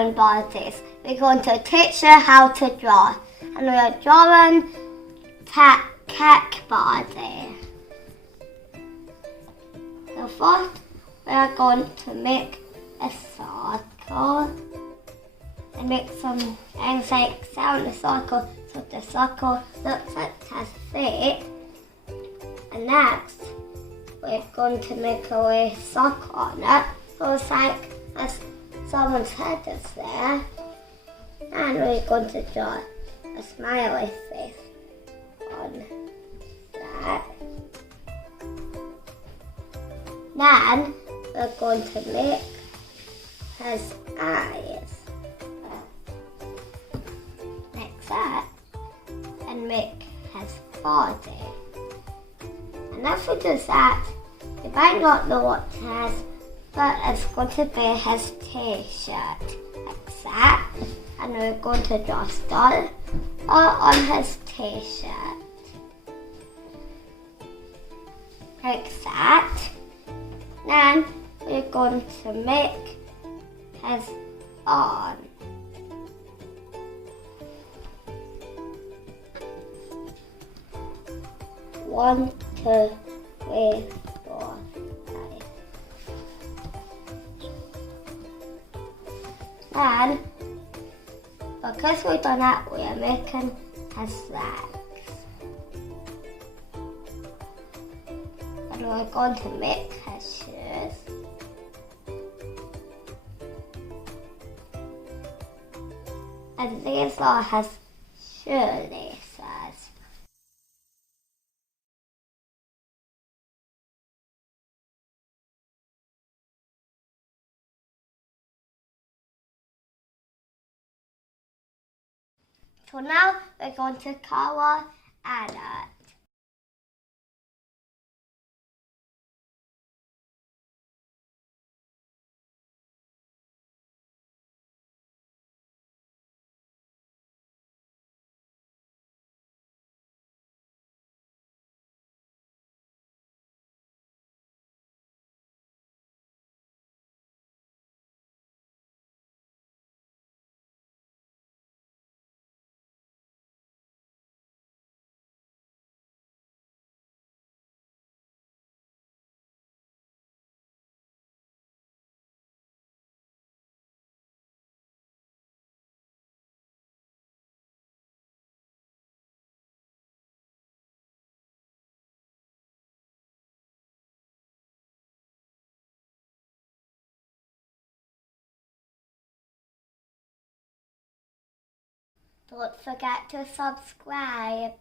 drawing bodies. We're going to teach you how to draw. And we're drawing cake body. So first we're going to make a circle and make some insects out the circle so the circle looks like it has feet. And next we're going to make a wee circle on it so it's like someone's head is there. And we're going to draw a smiley face on that. Then we're going to make his eyes like that and make his body. And if we do that, you might not know what it is, but it's going to be his t-shirt like that. And we're going to draw a star on his t-shirt like that. Then we're going to make his arm. One, two, three, four, five. And because we've done that, we are making his legs. And we're going to make his shoes. And these are his shoelaces. So now we're going to colour and don't forget to subscribe.